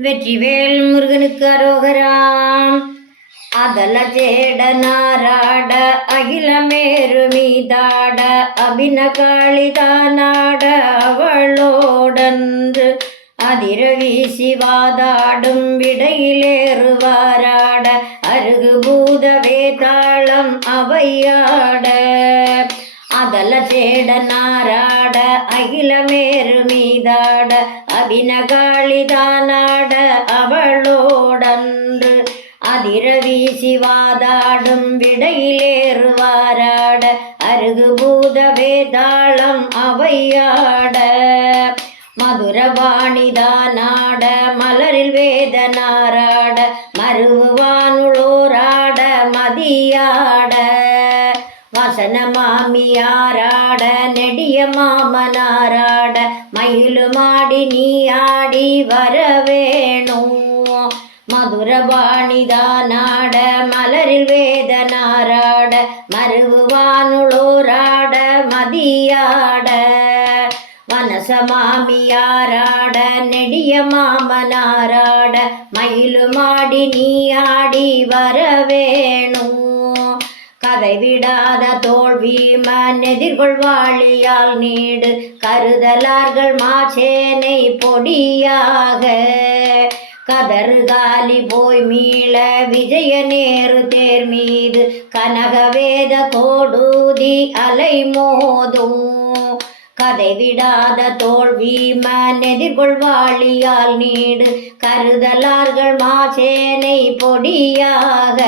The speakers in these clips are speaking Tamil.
வெற்றிவேல் முருகனுக்கு அரோகராம். அதல ஜேட நாராட அகிலமேரு மீதாட அபின காளிதானாட அவளோடன்று அதிர வீசி வாதாடும் விடையிலேறுவாராட. அருகு பூத வேதாளம் அவையாட அதல ஜேட நாராட அகிலமேரு மீதாட அபினகாளிதானாட அவளோடன்று அதிர வீசி வாதாடும் விடையிலேறுவாராட அருகு பூத வேதாளம் அவையாட. மதுரவாணிதானாட மலரில் வேதனாராட மருவானுளோராட மதியாட. வாசன மாமியாராட நெடிய மாமனாராட மயிலுமாடி நீ ஆடி வரவேணும். மதுரபாணிதானாட மலரில் வேதனாராட மருவானுளோராட மதியாட. வனசமாமியாராட நெடிய மாமனாராட மயிலுமாடி நீ ஆடி வரவேணும். கதை விடாத தோல்விமன் எதிர்கொள்வாளியால் நீடு. கருதலார்கள் மாச்சேனை பொடியாக. கதறு காலி போய் மீள விஜய நேரு தேர் மீது. கனகவேத கோடூதி அலை மோதும். கதை விடாத தோல்வி மன் எதிர்கொள்வாளியால் நீடு. கருதலார்கள் மாசேனை பொடியாக.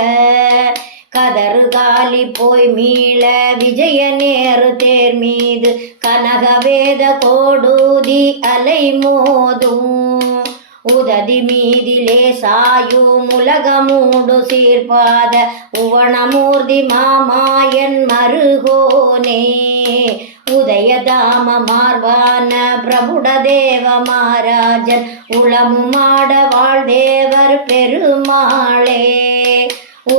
கதறு காலி போய் மீள விஜய நேரு தேர் மீது கனகவேத கோடூதி அலை மோதும். உததி மீதிலே சாயும் உலகமூடு சீர்பாத உவணமூர்த்தி மாமாயன் மருகோனே. உதயதாம மார்பான பிரபுட தேவ மாராஜன் உளமுமாட வாழ்தேவர் பெருமாளே.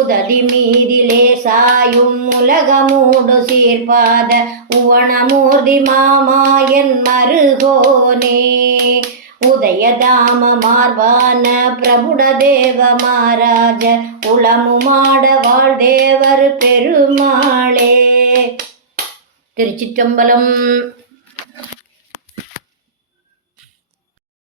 சுததி மீதிலே சாயும் உலகமூடு சீர்பாத உவணமூர்த்தி மாமா என் மருகோனே. உதயதாம மார்பான பிரபுட தேவ மாராஜ உளமுமாட வாழ்தேவர் பெருமாளே. திருச்சிற்றம்பலம்